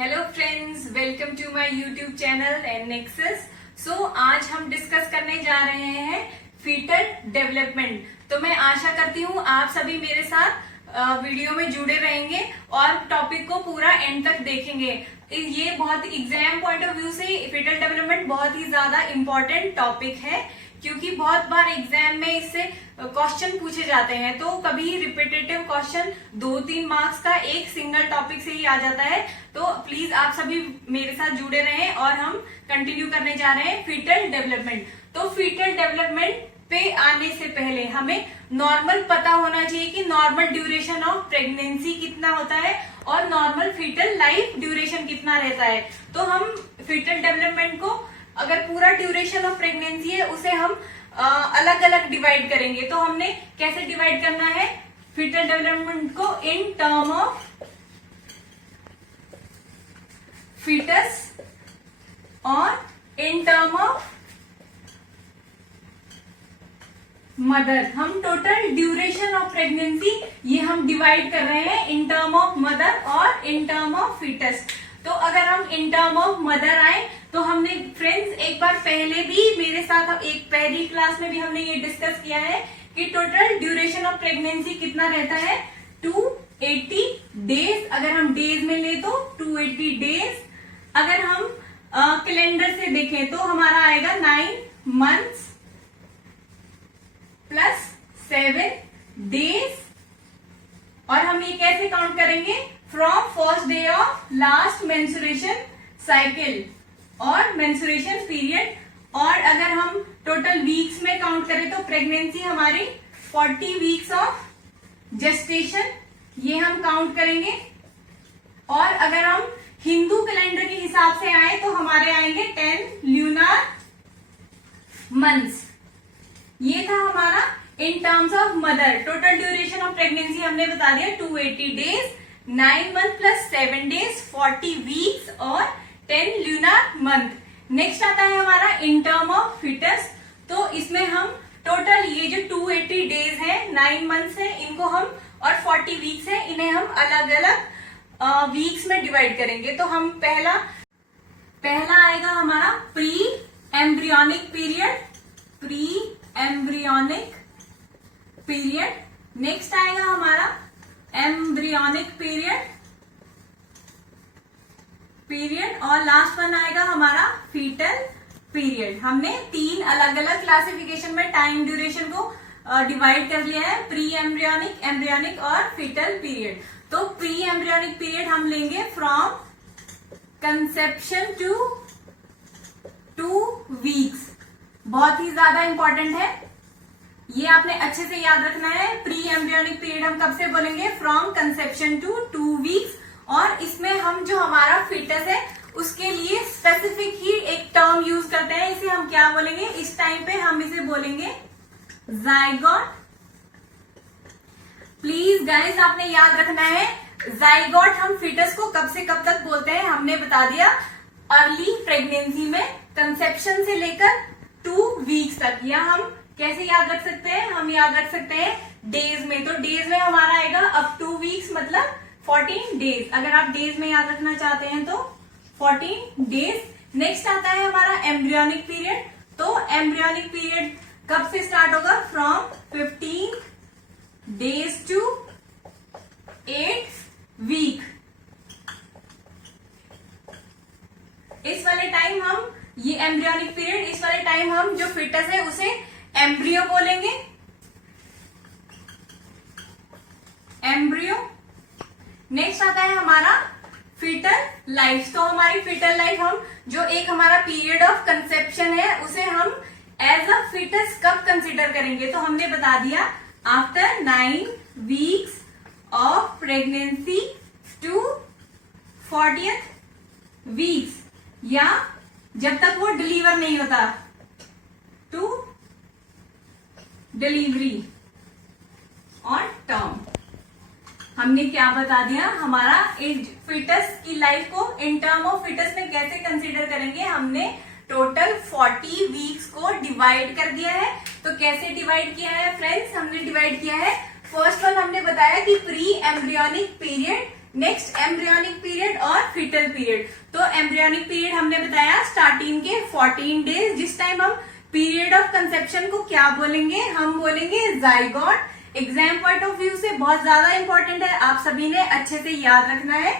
Hello friends, welcome to my YouTube channel and Nexus. So आज हम discuss करने जा रहे हैं फीटल डेवलपमेंट। तो मैं आशा करती हूँ आप सभी मेरे साथ वीडियो में जुड़े रहेंगे और टॉपिक को पूरा एंड तक देखेंगे। ये बहुत एग्जाम पॉइंट ऑफ व्यू से फीटल डेवलपमेंट बहुत ही ज्यादा इम्पोर्टेंट टॉपिक है, क्योंकि बहुत बार एग्जाम में इससे क्वेश्चन पूछे जाते हैं। तो कभी रिपीटेटिव क्वेश्चन 2-3 मार्क्स का एक सिंगल टॉपिक से ही आ जाता है। तो प्लीज आप सभी मेरे साथ जुड़े रहें और हम कंटिन्यू करने जा रहे हैं फीटल डेवलपमेंट। तो फीटल डेवलपमेंट पे आने से पहले हमें नॉर्मल पता होना चाहिए कि नॉर्मल ड्यूरेशन ऑफ प्रेगनेंसी कितना होता है और नॉर्मल फीटल लाइफ ड्यूरेशन कितना रहता है। तो हम फीटल डेवलपमेंट को, अगर पूरा ड्यूरेशन ऑफ प्रेगनेंसी है, उसे हम अलग अलग डिवाइड करेंगे। तो हमने कैसे डिवाइड करना है फीटल डेवलपमेंट को? इन टर्म ऑफ फीटस और इन टर्म ऑफ मदर। हम टोटल ड्यूरेशन ऑफ प्रेगनेंसी ये हम डिवाइड कर रहे हैं इन टर्म ऑफ मदर और इन टर्म ऑफ फीटस। तो अगर हम इन टर्म ऑफ मदर आए तो हमने फ्रेंड्स एक बार पहले भी मेरे साथ एक पहली क्लास में भी हमने ये डिस्कस किया है कि टोटल ड्यूरेशन ऑफ प्रेगनेंसी कितना रहता है, 280 डेज। अगर हम डेज में ले तो 280 डेज। अगर हम कैलेंडर से देखें तो हमारा आएगा 9 मंथ्स प्लस 7 डेज। और हम ये कैसे काउंट करेंगे? From first day of last menstruation cycle और मेंस्ट्रुएशन पीरियड। और अगर हम टोटल वीक्स में काउंट करें तो प्रेगनेंसी हमारी 40 वीक्स ऑफ जेस्टेशन, ये हम काउंट करेंगे। और अगर हम हिंदू कैलेंडर के हिसाब से आए तो हमारे आएंगे 10 ल्यूनार मंथ्स। ये था हमारा in terms of mother. Total duration of pregnancy हमने बता दिया 280 days, 9 month plus 7 days, 40 weeks और 10 ल्यूनार मंथ। नेक्स्ट आता है हमारा इन टर्म ऑफ फीटस। तो इसमें हम टोटल ये जो 280 डेज है, 9 मंथ्स है, इनको हम और 40 वीक्स है, इन्हें हम अलग अलग वीक्स में डिवाइड करेंगे। तो हम पहला आएगा हमारा pre embryonic period, pre embryonic period. Next आएगा हमारा एम्ब्रियोनिक पीरियड और लास्ट वन आएगा हमारा फीटल पीरियड। हमने 3 अलग अलग क्लासिफिकेशन में टाइम ड्यूरेशन को डिवाइड कर लिया है, प्री एम्ब्रियोनिक, एम्ब्रियोनिक और फीटल पीरियड। तो प्री एम्ब्रियोनिक पीरियड हम लेंगे फ्रॉम कंसेप्शन टू 2 वीक्स। बहुत ही ज्यादा इंपॉर्टेंट है, ये आपने अच्छे से याद रखना है। प्री एम्ब्रियोनिक पीरियड हम कब से बोलेंगे? From conception to 2 weeks. और इसमें हम जो हमारा फीटस है उसके लिए स्पेसिफिक ही एक टर्म यूज करते हैं। इसे हम क्या बोलेंगे? इस टाइम पे हम इसे बोलेंगे जाइगोट। प्लीज गाइस, आपने याद रखना है जाइगोट हम फीटस को कब से कब तक बोलते हैं, हमने बता दिया अर्ली प्रेगनेंसी में, कंसेप्शन से लेकर 2 वीक्स तक। या हम कैसे याद रख सकते हैं? हम याद रख सकते हैं डेज में। तो डेज में हमारा आएगा अप 2 वीक्स मतलब 14 डेज। अगर आप डेज में याद रखना चाहते हैं तो 14 डेज। नेक्स्ट आता है हमारा एम्ब्रियोनिक पीरियड। तो एम्ब्रियोनिक पीरियड कब से स्टार्ट होगा? From 15 days to 8 week. इस वाले टाइम हम, ये एम्ब्रियोनिक पीरियड, इस वाले टाइम हम जो फीटस है उसे एम्ब्रियो बोलेंगे, एम्ब्रियो। नेक्स्ट आता है हमारा फीटल लाइफ। तो हमारी फीटल लाइफ, हम जो एक हमारा पीरियड ऑफ कंसेप्शन है उसे हम एज अ फीटस कब कंसिडर करेंगे? तो हमने बता दिया after 9 weeks of pregnancy to 40th weeks, या जब तक वो डिलीवर नहीं होता, टू डिलीवरी और टर्म। हमने क्या बता दिया? हमारा फीटस की लाइफ को इन टर्म ऑफ फीटस में कैसे कंसीडर करेंगे? हमने टोटल 40 वीक्स को डिवाइड कर दिया है। तो कैसे डिवाइड किया है फ्रेंड्स? हमने डिवाइड किया है, फर्स्ट वन हमने बताया कि pre embryonic period next embryonic period और फीटल पीरियड। तो एम्ब्रियोनिक पीरियड हमने बताया स्टार्टिंग के 14 डेज, जिस टाइम हम पीरियड ऑफ कंसेप्शन को क्या बोलेंगे, हम बोलेंगे zygote. Exam point of view से बहुत ज्यादा इंपॉर्टेंट है, आप सभी ने अच्छे से याद रखना है।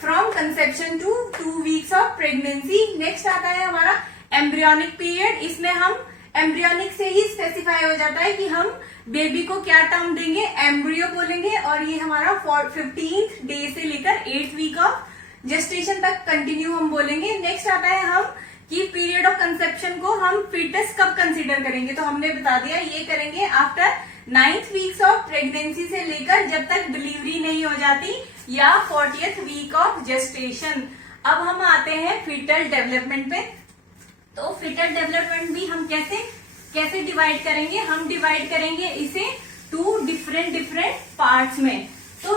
From conception to 2 weeks of pregnancy. Next आता है हमारा एम्ब्रियोनिक पीरियड। इसमें हम एम्ब्रियोनिक से ही स्पेसिफाई हो जाता है कि हम बेबी को क्या टर्म देंगे, एम्ब्रियो बोलेंगे, और ये हमारा 15th डे से लेकर 8th वीक ऑफ जेस्टेशन तक कंटिन्यू हम बोलेंगे। नेक्स्ट आता है हम कि पीरियड ऑफ कंसेप्शन को हम फीटस कब कंसीडर करेंगे, तो हमने बता दिया ये करेंगे after 9th weeks of pregnancy से लेकर जब तक डिलीवरी नहीं हो जाती या 40th वीक ऑफ जेस्टेशन। अब हम आते हैं फीटल डेवलपमेंट पे। तो फीटल डेवलपमेंट भी हम कैसे डिवाइड करेंगे, हम डिवाइड करेंगे इसे 2 डिफरेंट पार्ट्स में। तो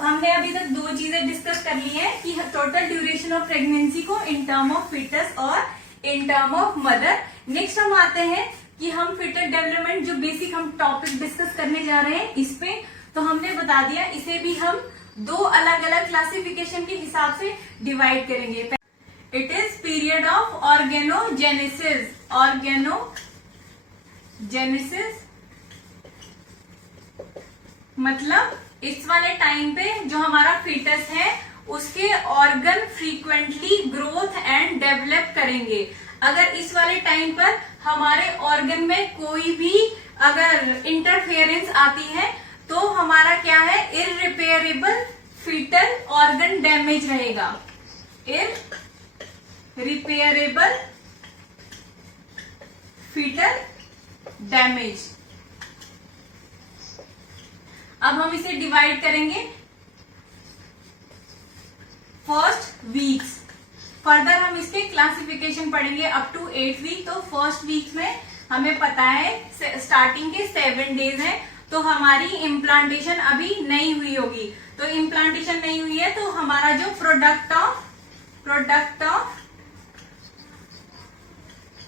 हमने अभी तक 2 चीजें डिस्कस कर ली हैं कि टोटल ड्यूरेशन ऑफ प्रेगनेंसी को इन टर्म ऑफ फीटस और in term of mother. Next हम आते हैं कि हम फीटल डेवलपमेंट जो बेसिक हम टॉपिक डिस्कस करने जा रहे हैं इस पे, तो हमने बता दिया इसे भी हम 2 अलग अलग क्लासिफिकेशन के हिसाब से डिवाइड करेंगे। It is period of organogenesis. मतलब इस वाले टाइम पे जो हमारा फीटस है उसके organ frequently growth and develop करेंगे। अगर इस वाले टाइम पर हमारे ऑर्गन में कोई भी अगर इंटरफेरेंस आती है तो हमारा क्या है, इररिपेयरेबल फीटल ऑर्गन डैमेज रहेगा। Irreparable foetal damage. अब हम इसे डिवाइड करेंगे फर्स्ट वीक्स। फर्दर हम इसके क्लासिफिकेशन पढ़ेंगे अप टू 8 वीक। तो फर्स्ट वीक में हमें पता है स्टार्टिंग के 7 डेज है, तो हमारी इम्प्लांटेशन अभी नहीं हुई होगी। तो इम्प्लांटेशन नहीं हुई है तो हमारा जो प्रोडक्ट ऑफ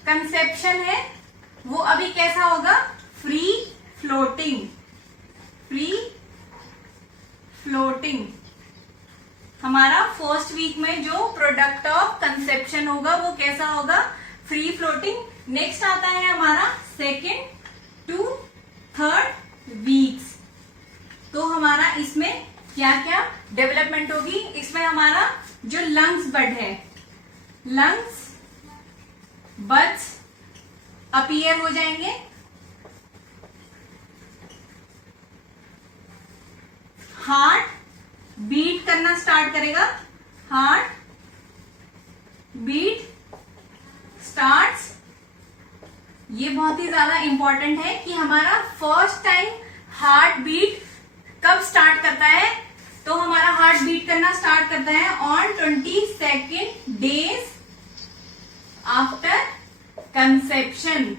कंसेप्शन है वो अभी कैसा होगा, फ्री फ्लोटिंग। हमारा फर्स्ट वीक में जो प्रोडक्ट ऑफ कंसेप्शन होगा वो कैसा होगा, फ्री फ्लोटिंग। नेक्स्ट आता है हमारा 2nd to 3rd वीक्स। तो हमारा इसमें क्या क्या डेवलपमेंट होगी, इसमें हमारा जो लंग्स बड्स अपीयर हो जाएंगे। हार्ट बीट करना स्टार्ट करेगा, हार्ट बीट स्टार्ट्स। ये बहुत ही ज्यादा इंपॉर्टेंट है कि हमारा फर्स्ट टाइम हार्ट बीट कब स्टार्ट करता है, तो हमारा हार्ट बीट करना स्टार्ट करता है on 22nd days after conception.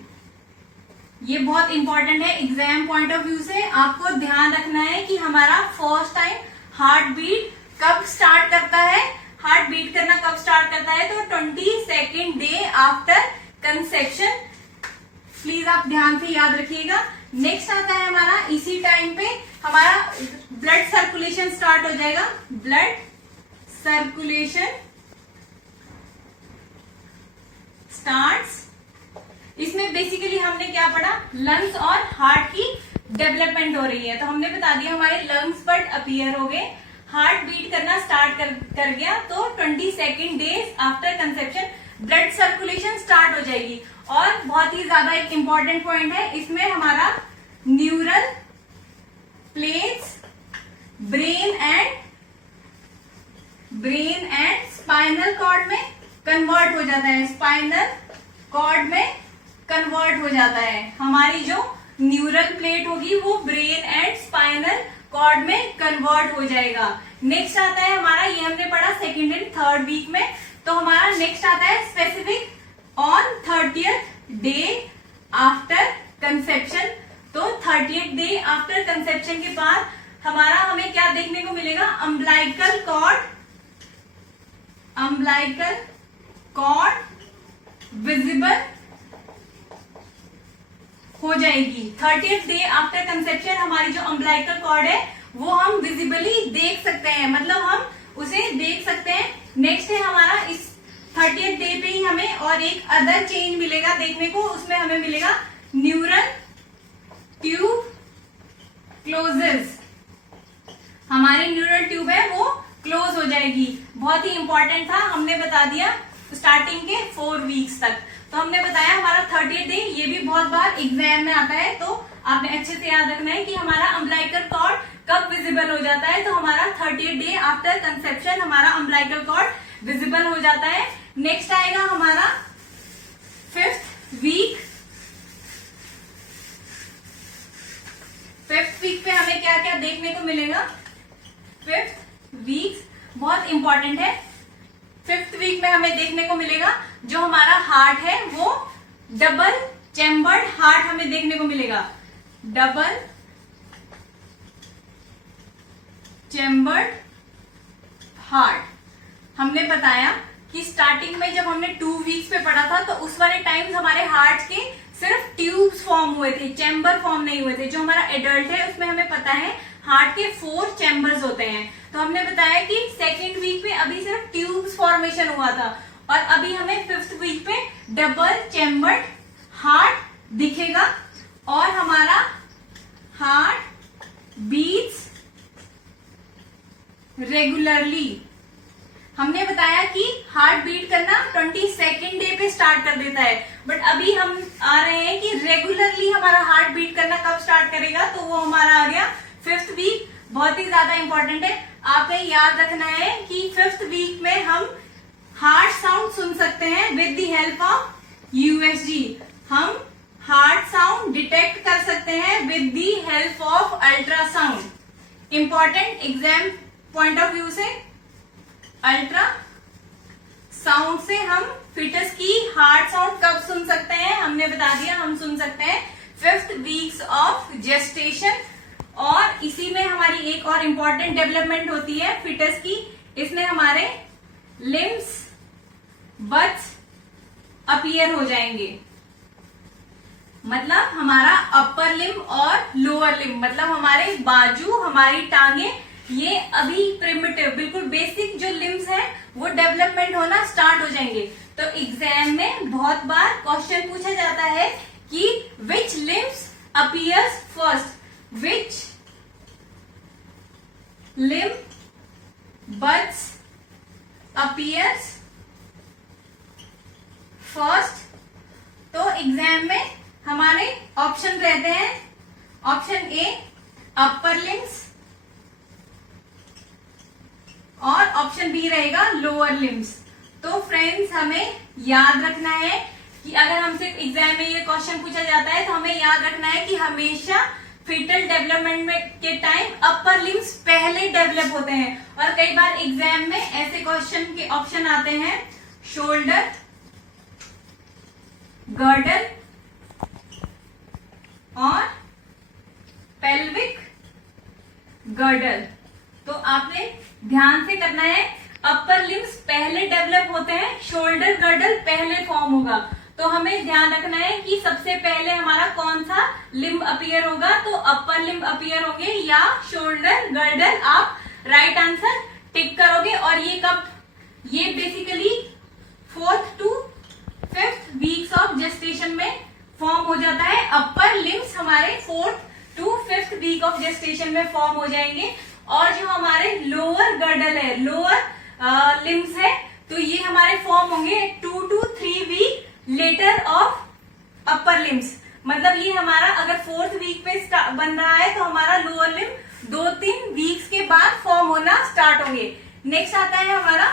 ये बहुत इंपॉर्टेंट है एग्जाम पॉइंट ऑफ व्यू से, आपको ध्यान रखना है कि हमारा फर्स्ट टाइम हार्ट बीट कब स्टार्ट करता है, हार्ट बीट करना कब स्टार्ट करता है, तो 22nd day after conception. Please आप ध्यान से याद रखिएगा। नेक्स्ट आता है हमारा इसी टाइम पे हमारा ब्लड सर्कुलेशन स्टार्ट हो जाएगा, ब्लड सर्कुलेशन स्टार्ट्स। इसमें बेसिकली हमने क्या पढ़ा, लंग्स और हार्ट की डेवलपमेंट हो रही है। तो हमने बता दिया हमारे लंग्स बट अपीयर हो गए, हार्ट बीट करना स्टार्ट कर गया, तो 22nd days after conception blood circulation start हो जाएगी। और बहुत ही ज्यादा एक इंपॉर्टेंट पॉइंट है, इसमें हमारा neural plates brain and spinal cord में कन्वर्ट हो जाता है, स्पाइनल कॉर्ड में कन्वर्ट हो जाता है। हमारी जो न्यूरल प्लेट होगी वो ब्रेन एंड स्पाइनल कॉर्ड में कन्वर्ट हो जाएगा। नेक्स्ट आता है हमारा, ये हमने पढ़ा 2nd and 3rd वीक में। तो हमारा नेक्स्ट आता है specific on 30th day after conception. तो 30th डे आफ्टर कंसेप्शन के बाद हमें क्या देखने को मिलेगा, अम्बिलाइकल कॉर्ड विजिबल हो जाएगी। 30th डे आफ्टर कंसेप्शन हमारी जो अम्बिलाइकल कॉर्ड है वो हम विजिबली देख सकते हैं, मतलब हम उसे देख सकते हैं। नेक्स्ट है हमारा इस 30th डे पे ही हमें और एक अदर चेंज मिलेगा देखने को, उसमें हमें मिलेगा न्यूरल ट्यूब क्लोजेस। हमारी न्यूरल ट्यूब है वो क्लोज हो जाएगी। बहुत ही इंपॉर्टेंट था, हमने बता दिया स्टार्टिंग के 4 वीक्स तक। तो हमने बताया हमारा 30th डे, ये भी बहुत बार एग्जाम में आता है, तो आपने अच्छे से याद रखना है कि हमारा अम्बिलिकल कॉर्ड कब विजिबल हो जाता है। तो हमारा 30th डे आफ्टर कंसेप्शन हमारा अम्बिलिकल कॉर्ड विजिबल हो जाता है। नेक्स्ट आएगा हमारा 5th वीक। 5th वीक पे हमें क्या क्या देखने को मिलेगा। 5th वीक बहुत इंपॉर्टेंट है। 5th वीक में हमें देखने को मिलेगा जो हमारा हार्ट है वो डबल चैम्बर्ड हार्ट हमें देखने को मिलेगा। Double chambered heart. हमने बताया कि स्टार्टिंग में जब हमने 2 वीक्स पे पढ़ा था तो उस वाले टाइम्स हमारे हार्ट के सिर्फ ट्यूब्स फॉर्म हुए थे, चैम्बर फॉर्म नहीं हुए थे। जो हमारा एडल्ट है उसमें हमें पता है हार्ट के 4 चैम्बर्स होते हैं। तो हमने बताया कि 2nd वीक में अभी सिर्फ ट्यूब्स फॉर्मेशन हुआ था और अभी हमें 5th वीक पे डबल चैम्बर्ड हार्ट दिखेगा और हमारा हार्ट बीट्स रेगुलरली। हमने बताया कि हार्ट बीट करना 22nd डे पे स्टार्ट कर देता है, बट अभी हम आ रहे हैं कि रेगुलरली हमारा हार्ट बीट करना कब स्टार्ट करेगा, तो वो हमारा आ गया 5th वीक। बहुत ही ज्यादा इंपॉर्टेंट है, आपने याद रखना है कि 5th वीक में हम हार्ट साउंड सुन सकते हैं with the help of USG. हम हार्ट साउंड डिटेक्ट कर सकते हैं with the help of ultrasound. Important exam point of view से अल्ट्रा साउंड से हम फिटस की हार्ट साउंड कब सुन सकते हैं, हमने बता दिया हम सुन सकते हैं 5th वीक्स ऑफ जेस्टेशन। और इसी में हमारी एक और इम्पॉर्टेंट डेवलपमेंट होती है फिटस की, इसमें हमारे लिम्स बट्स अपीयर हो जाएंगे। मतलब हमारा अपर लिम्ब और लोअर लिम्ब, मतलब हमारे बाजू हमारी टांगे, ये अभी प्रिमिटिव बिल्कुल बेसिक जो लिम्स हैं वो डेवलपमेंट होना स्टार्ट हो जाएंगे। तो एग्जाम में बहुत बार क्वेश्चन पूछा जाता है कि विच लिम्स अपीयर्स फर्स्ट, विच लिम्ब बट्स अपीयर्स फर्स्ट। तो एग्जाम में हमारे ऑप्शन रहते हैं, ऑप्शन ए अपर लिम्स और ऑप्शन बी रहेगा लोअर लिम्स। तो फ्रेंड्स हमें याद रखना है कि अगर हमसे एग्जाम में ये क्वेश्चन पूछा जाता है तो हमें याद रखना है कि हमेशा फीटल डेवलपमेंट में के टाइम अपर लिम्स पहले डेवलप होते हैं। और कई बार एग्जाम में ऐसे क्वेश्चन के ऑप्शन आते हैं शोल्डर, गर्डल और पेल्विक गर्डल। तो आपने ध्यान से करना है, अपर लिम्स पहले डेवलप होते हैं, शोल्डर गर्डल पहले फॉर्म होगा। तो हमें ध्यान रखना है कि सबसे पहले हमारा कौन सा लिम्ब अपीयर होगा, तो अपर लिम्ब अपीयर होंगे या शोल्डर गर्डल। आप राइट आंसर टिक करोगे। और ये कब, ये basically 4th to 5th weeks of gestation में फॉर्म हो जाता है। अपर लिम्स हमारे 4th to 5th week of gestation में फॉर्म हो जाएंगे। और जो हमारे लोअर गर्डल है, लोअर लिम्स है, तो ये हमारे फॉर्म होंगे 2 to 3 week later of upper limbs. मतलब ये हमारा अगर 4th वीक पे बन रहा है तो हमारा लोअर लिम्ब 2-3 वीक्स के बाद फॉर्म होना स्टार्ट होंगे। नेक्स्ट आता है हमारा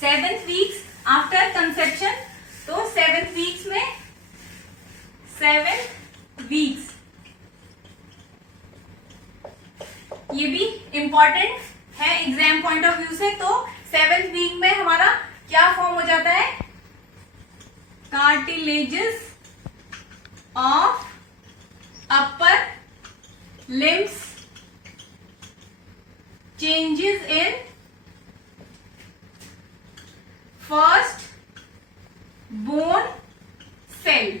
7th वीक्स आफ्टर कंसेप्शन। तो 7th वीक्स में 7 वीक्स, ये भी इंपॉर्टेंट है एग्जाम पॉइंट ऑफ व्यू से। तो 7th वीक में हमारा क्या फॉर्म हो जाता है, cartilages of upper limbs changes in first bone cell.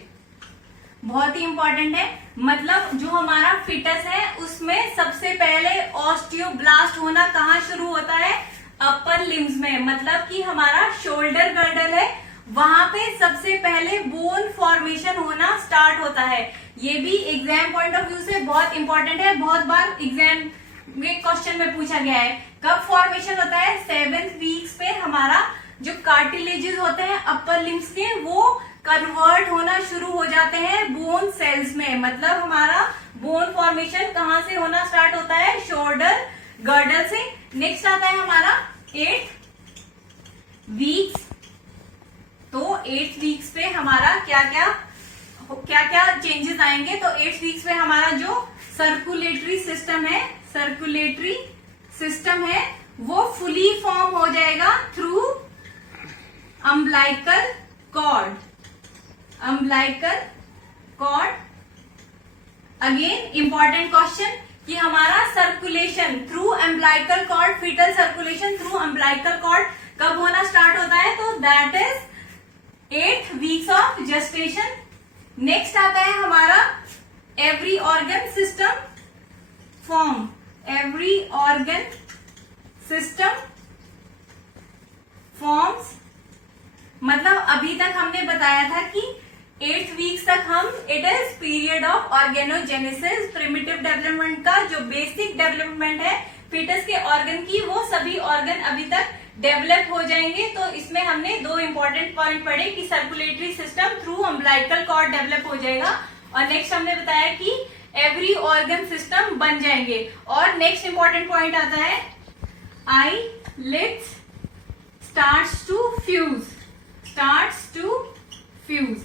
बहुत ही इंपॉर्टेंट है, मतलब जो हमारा फिटस है उसमें सबसे पहले ऑस्टियोब्लास्ट होना कहाँ शुरू होता है, अपर लिम्स में, मतलब कि हमारा शोल्डर गर्डल है वहां पे सबसे पहले बोन फॉर्मेशन होना स्टार्ट होता है। ये भी एग्जाम पॉइंट ऑफ व्यू से बहुत इंपॉर्टेंट है, बहुत बार एग्जाम में क्वेश्चन में पूछा गया है। कब फॉर्मेशन होता है, 7th वीक्स पे हमारा जो कार्टिलेजेस होते हैं अपर लिम्स के वो कन्वर्ट होना शुरू हो जाते हैं बोन सेल्स में। मतलब हमारा बोन फॉर्मेशन कहां से होना स्टार्ट होता है, शोल्डर गर्डल से। नेक्स्ट आता है हमारा 8 वीक्स। तो 8 वीक्स पे हमारा क्या क्या चेंजेस आएंगे, तो 8 वीक्स पे हमारा जो सर्कुलेटरी सिस्टम है वो फुली फॉर्म हो जाएगा through umbilical cord. Again important question कि हमारा circulation through umbilical cord, foetal circulation through umbilical cord कब होना स्टार्ट होता है, तो that is 8 weeks of gestation. Next आता है हमारा every organ system form. Every organ system forms, मतलब अभी तक हमने बताया था कि 8 वीक्स तक हम it is period of organogenesis, primitive development का जो बेसिक डेवलपमेंट है फीटस के ऑर्गन की, वो सभी ऑर्गन अभी तक डेवलप हो जाएंगे। तो इसमें हमने 2 इंपॉर्टेंट पॉइंट पढ़े कि circulatory system through umbilical cord develop हो जाएगा, और नेक्स्ट हमने बताया कि एवरी ऑर्गन सिस्टम बन जाएंगे। और नेक्स्ट इंपॉर्टेंट पॉइंट आता है आईलिड्स स्टार्ट्स टू फ्यूज।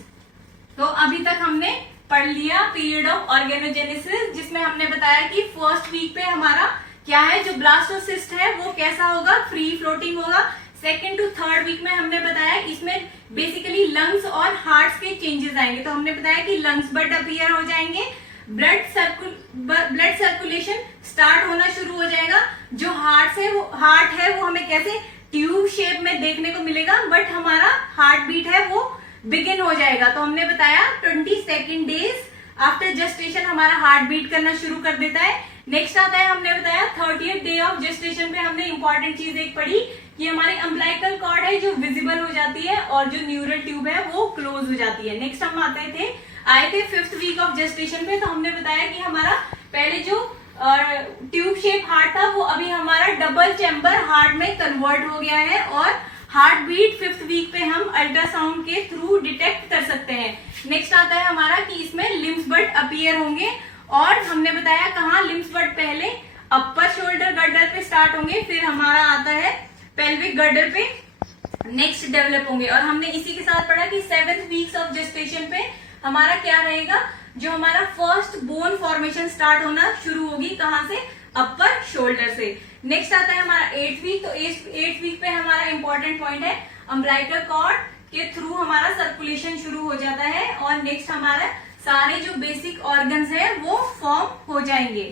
तो अभी तक हमने पढ़ लिया पीरियड ऑफ ऑर्गेनोजेनेसिस, जिसमें हमने बताया कि फर्स्ट वीक पे हमारा क्या है, जो ब्लास्टोसिस्ट है वो कैसा होगा, फ्री फ्लोटिंग होगा। 2nd to 3rd वीक में हमने बताया इसमें बेसिकली लंग्स और हार्ट के चेंजेस आएंगे। तो हमने बताया कि लंग्स बड अपीयर हो जाएंगे, ब्लड सर्कुलेशन स्टार्ट होना शुरू हो जाएगा। जो हार्ट है वो हमें कैसे ट्यूब शेप में देखने को मिलेगा, बट हमारा हार्ट बीट है वो बिगिन हो जाएगा। तो हमने बताया 22nd डेज आफ्टर जेस्टेशन हमारा हार्ट बीट करना शुरू कर देता है। नेक्स्ट आता है हमने बताया 30th डे ऑफ जेस्टेशन पे हमने इंपॉर्टेंट चीज एक पढ़ी कि हमारी अम्बिलिकल कॉर्ड है जो विजिबल हो जाती है और जो न्यूरल ट्यूब है वो क्लोज हो जाती है। नेक्स्ट हम आए थे 5th वीक ऑफ जेस्टेशन पे। तो हमने बताया कि हमारा पहले जो ट्यूब शेप हार्ट था वो अभी हमारा डबल चैम्बर हार्ट में कन्वर्ट हो गया है, और हार्ट बीट 5th वीक पे हम अल्ट्रासाउंड के थ्रू डिटेक्ट कर सकते हैं। नेक्स्ट आता है हमारा कि इसमें लिम्स बड अपीयर होंगे, और हमने बताया कहाँ लिम्स बड पहले अपर शोल्डर गर्डल पे स्टार्ट होंगे, फिर हमारा आता है पेल्विक गर्डल पे नेक्स्ट डेवलप होंगे। और हमने इसी के साथ पढ़ा कि 7th वीक्स ऑफ जेस्टेशन पे हमारा क्या रहेगा, जो हमारा फर्स्ट बोन फॉर्मेशन स्टार्ट होना शुरू होगी कहाँ से, अपर शोल्डर से। नेक्स्ट आता है हमारा 8th वीक। तो 8th वीक पे हमारा इंपॉर्टेंट पॉइंट है अम्बिलिकल कॉर्ड के थ्रू हमारा सर्कुलेशन शुरू हो जाता है, और नेक्स्ट हमारा सारे जो बेसिक ऑर्गन्स है वो फॉर्म हो जाएंगे।